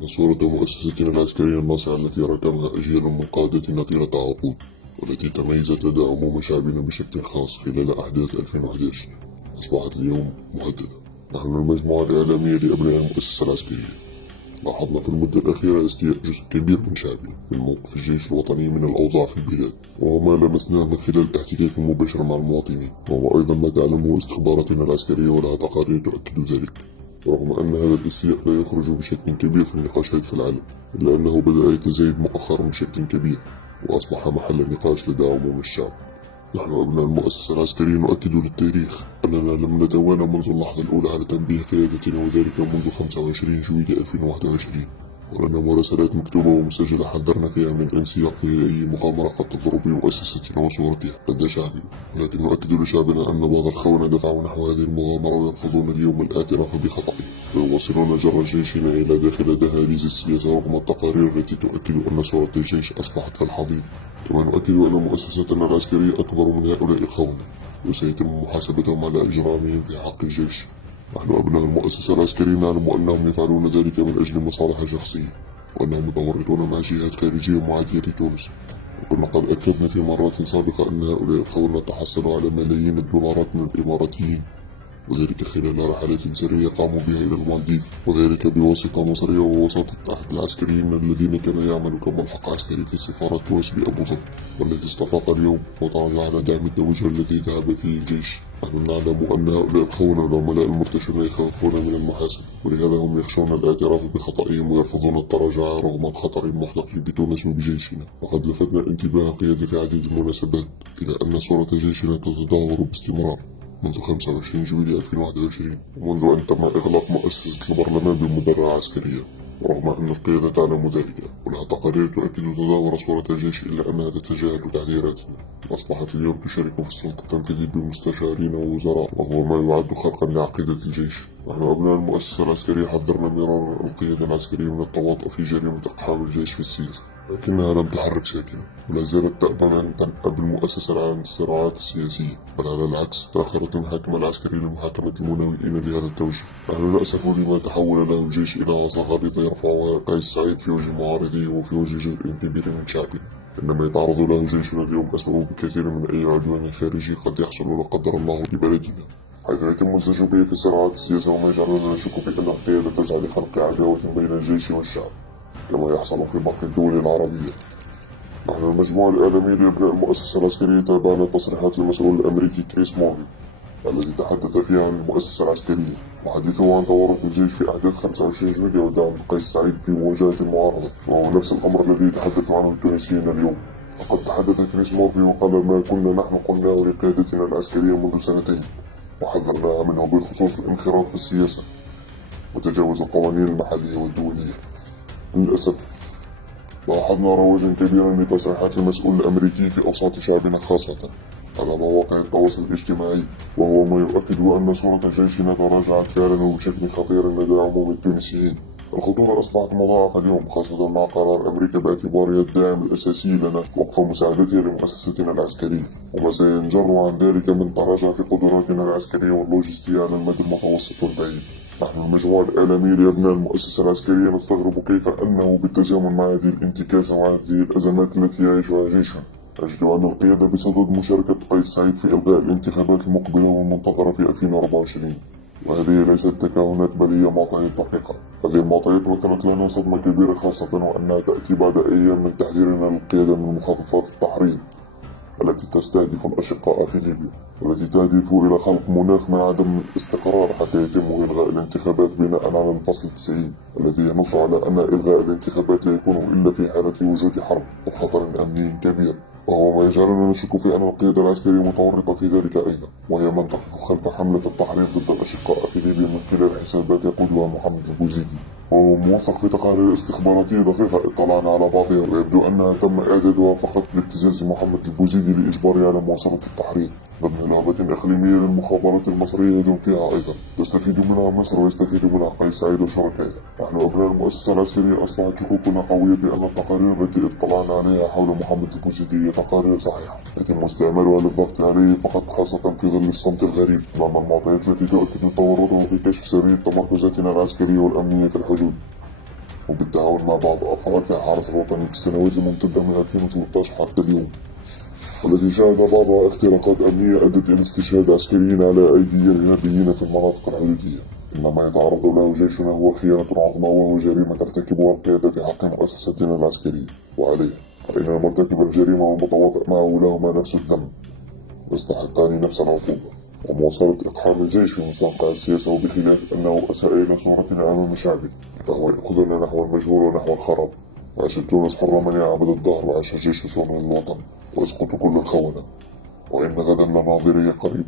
من صورة مؤسستنا العسكرية الناصعة التي ركبها أجيال من قادتنا طيلة عقود، والتي تميزت لدى عموم شعبنا بشكل خاص خلال أحداث 2011 أصبحت اليوم مهددة. نحن المجموعة الإعلامية لأبناء المؤسسة العسكرية لاحظنا في المدة الأخيرة استياء جزء كبير من شعبنا من موقف الجيش الوطني من الأوضاع في البلاد، وهو ما لمسناه من خلال الاحتكاك المباشر مع المواطنين، وهو أيضا ما تعلمه استخباراتنا العسكرية ولها تقارير تؤكد ذلك. رغم أن هذا الاستياء لا يخرج بشكل كبير في النقاشات في العالم، إلا أنه بدأ يتزايد مؤخرا بشكل كبير وأصبح محل نقاش لدى عموم الشعب. نحن أبناء المؤسسة العسكرية نؤكد للتاريخ أننا لم نتوانى منذ اللحظة الأولى على تنبيه قيادتنا، وذلك منذ 25 جويلية 2021، ولنا مراسلات مكتوبة ومسجلة حذرنا فيها من الانسياق في أي مغامرة قد تضر بمؤسستنا وصورتها لدى شعبنا. ولكن نؤكد لشعبنا أن بعض الخونة دفعوا نحو هذه المغامرة ويرفضون اليوم الاعتراف بخطئهم، ويواصلون جر جيشنا إلى داخل دهاليز السياسة رغم التقارير التي تؤكد أن صورة الجيش أصبحت في الحضيض. كما نؤكد أن مؤسستنا العسكرية أكبر من هؤلاء الخونة، وسيتم محاسبتهم على إجرامهم في حق الجيش. نحن أبناء المؤسسة العسكرية نعلم أنهم يفعلون ذلك من أجل مصالح شخصية، وأنهم متورطون مع جهات خارجية معادية لتونس، وكنا قد أكدنا في مرات سابقة أن هؤلاء الخونة تحصلوا على ملايين الدولارات من الإماراتيين، وذلك خلال رحلات سرية قاموا بها إلى المالديف، وذلك بواسطة مصرية ووساطة أحد العسكريين الذين كان يعمل كملحق عسكري في سفارة تونس بأبو ظبي، والذي استفاق اليوم وتراجع على دعم التوجه الذي ذهب فيه الجيش. نحن نعلم أن هؤلاء الخونة العملاء المرتشون يخافون من المحاسبة، ولهذا هم يخشون الاعتراف بخطئهم ويرفضون التراجع رغم الخطر المحدق بتونس وبجيشنا. وقد لفتنا انتباه القيادة في عديد المناسبات إلى أن صورة جيشنا تتدهور باستمرار منذ 25 جويلية 2021، ومنذ أن تم إغلاق مؤسسة البرلمان بمدرعة عسكرية، ورغم أن القيادة تعلم ذلك ولها تقارير تؤكد تدهور صورة الجيش، إلا أنها تتجاهل تحذيراتنا، وأصبحت اليوم تشارك في السلطة التنفيذية بمستشارين ووزراء، وهو ما يعد خرقا لعقيدة الجيش. نحن أبناء المؤسسة العسكرية حذرنا مرارا القيادة العسكرية من التواطؤ في جريمة إقحام الجيش في السياسة، لكنها لم تحرك ساكنة، ولا زالت تأبى أن تنأب المؤسسة عن الصراعات السياسية، بل على العكس تأخرت المحاكم العسكرية لمحاكمة المناوئين لهذا التوجه. نحن نأسف لما تحول له الجيش إلى عصا غليظة يرفعها قيس سعيد في وجه معارضيه وفي وجه جزء كبير من شعبنا. إنما يتعرض له جيشنا اليوم أسوأ بكثير من أي عدوان خارجي قد يحصل لا قدر الله لبلدنا، حيث يتم الزج في صراعات السياسة، وما يجعلنا نشك في أن القيادة تسعى لخلق عداوة بين الجيش والشعب كما يحصل في باقي الدول العربية. نحن المجموعة الإعلامية لأبناء المؤسسة العسكرية تابعنا تصريحات المسؤول الأمريكي كريس موري الذي تحدث فيها عن المؤسسة العسكرية وحديثه عن تورط الجيش في أحداث 25 جويلية ودعم قيس سعيد في مواجهة المعارضة، وهو نفس الأمر الذي يتحدث عنه التونسيين اليوم. وقد تحدث كريس مورفي وقال ما كنا نحن قلناه لقيادتنا العسكرية منذ سنتين وحذرناها منه بخصوص الانخراط في السياسة وتجاوز القوانين المحلية والدولية. للأسف لاحظنا رواجا كبيرا لتصريحات المسؤول الأمريكي في أوساط شعبنا خاصة على مواقع التواصل الاجتماعي، وهو ما يؤكد أن صورة جيشنا تراجعت فعلا وبشكل خطير لدى عموم التونسيين. الخطورة أصبحت مضاعفة اليوم، خاصة مع قرار أمريكا باعتبارها الداعم الأساسي لنا وقف مساعدتها لمؤسستنا العسكرية، وما سينجر عن ذلك من تراجع في قدراتنا العسكرية واللوجستية على المدى المتوسط والبعيد. نحن المجموعة الإعلامية لأبناء المؤسسة العسكرية نستغرب كيف أنه بالتزامن مع هذه الانتكاسة وهذه الأزمات التي يعيشها جيشنا نجد أن القيادة بصدد مشاركة قيس سعيد في إلغاء الانتخابات المقبلة والمنتظرة في 2024، وهذه ليست تكهنات بل هي معطيات دقيقة. هذه المعطيات مثلت لنا صدمة كبيرة، خاصة وأنها تأتي بعد أيام من تحذيرنا للقيادة من مخططات التحريض التي تستهدف الأشقاء في ليبيا، والتي تهدف إلى خلق مناخ من عدم الاستقرار حتى يتم إلغاء الانتخابات بناء على الفصل 90 الذي ينص على أن إلغاء الانتخابات لا يكون إلا في حالة وجود حرب وخطر أمني كبير، وهو ما يجعلنا نشك في أن القيادة العسكرية متورطة في ذلك أيضا، وهي من تقف خلف حملة التحريض ضد الأشقاء في ليبيا من خلال حسابات يقودها محمد البوزيدي، وهو موثق في تقارير استخباراتية دقيقة اطلعنا على بعضها، ويبدو أنها تم إعدادها فقط لابتزاز محمد البوزيدي لإجباره على مواصلة التحريض ضمن لعبة إقليمية للمخابرات المصرية يدعم فيها أيضا تستفيد منها مصر ويستفيد منها قيس سعيد وشركائه. نحن أبناء المؤسسة العسكرية أصبحت شكوكنا قوية في أن التقارير التي اطلعنا عليها حول محمد البوزيدي هي تقارير صحيحة يتم استعمالها للضغط عليه فقط، خاصة في ظل الصمت الغريب أمام المعطيات التي تؤكد تورطه في كشف سرية تمركزاتنا العسكرية والأمنية في الحدود. وبالتعاون مع بعض أفراد الحرس الوطني في السنوات الممتدة من 2013 حتى اليوم، والتي شهد بعضها اختراقات أمنية أدت إلى استشهاد عسكريين على أيدي إرهابيين في المناطق الحدودية. إن ما يتعرض له جيشنا هو خيانة عظمى وهو جريمة ترتكبها القيادة في حق مؤسستنا العسكرية، وعليه فإن مرتكب الجريمة والمتواطئ معه لهما نفس الذنب ويستحقان نفس العقوبة. ومواصلة إقحام الجيش في مستنقع السياسة، وبخلاف أنه أساء إلى صورتنا أمام شعبه، فهو يأخذنا نحو المجهول ونحو الخراب. وعاش تونس حرة من يعبد الدهر، وعاش الجيش صون الوطن، ويسقط كل الخونة، وإن غدا المناظرية قريب.